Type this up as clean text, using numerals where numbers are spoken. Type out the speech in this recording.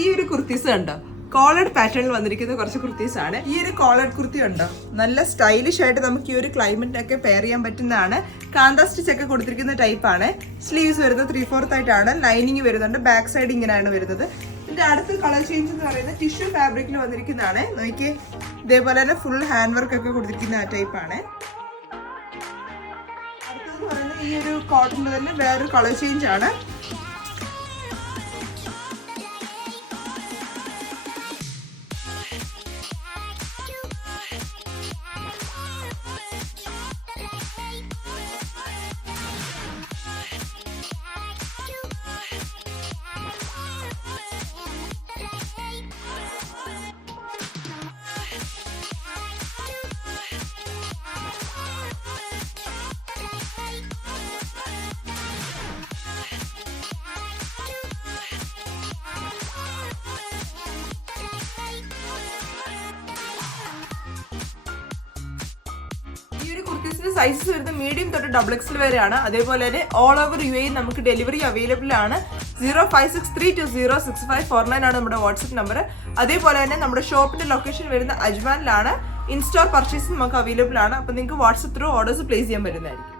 ഈ ഒരു കുർത്തീസ് കണ്ടോ, കോളേഡ് പാറ്റേണിൽ വന്നിരിക്കുന്ന കുറച്ച് കുർത്തീസ് ആണ്. ഈ ഒരു കോളേഡ് കുർത്തി ഉണ്ടോ, നല്ല സ്റ്റൈലിഷ് ആയിട്ട് നമുക്ക് ഈ ഒരു ക്ലൈമറ്റിനൊക്കെ പെയർ ചെയ്യാൻ പറ്റുന്നതാണ്. കാന്ത സ്റ്റിച്ച് ഒക്കെ കൊടുത്തിരിക്കുന്ന ടൈപ്പാണ്. സ്ലീവ്സ് വരുന്നത് 3/4 ആയിട്ടാണ്. ലൈനിങ് വരുന്നുണ്ട്. ബാക്ക് സൈഡ് ഇങ്ങനെയാണ് വരുന്നത്. ഇതിന്റെ അടുത്ത കളർ ചേഞ്ച് എന്ന് പറയുന്നത് ടിഷ്യൂ ഫാബ്രിക്കിൽ വന്നിരിക്കുന്നതാണ്. നോക്കി, ഇതേപോലെ തന്നെ ഫുൾ ഹാൻഡ് വർക്ക് ഒക്കെ കൊടുത്തിരിക്കുന്ന ആ ടൈപ്പാണ്. അടുത്തതെന്ന് പറയുന്നത് ഈ ഒരു കോട്ടണിൽ തന്നെ വേറൊരു കളർ ചേഞ്ച് ആണ്. സൈസസ് വരുന്നത് മീഡിയം തൊട്ട് XXL വരെയാണ്. അതേപോലെ തന്നെ ഓൾ ഓവർ UAE നമുക്ക് ഡെലിവറി അവൈലബിൾ ആണ്. 0563206549 ആണ് നമ്മുടെ വാട്സപ്പ് നമ്പർ. അതേപോലെ തന്നെ നമ്മുടെ ഷോപ്പിന്റെ ലൊക്കേഷൻ വരുന്ന അജ്മാനിലാണ്. ഇൻസ്റ്റോർ പർച്ചേസ് നമുക്ക് അവൈലബിൾ ആണ്. അപ്പോൾ നിങ്ങൾക്ക് വാട്സപ്പ് ത്രൂ ഓർഡേഴ്സ് പ്ലേസ് ചെയ്യാൻ പറ്റുന്നതായിരിക്കും.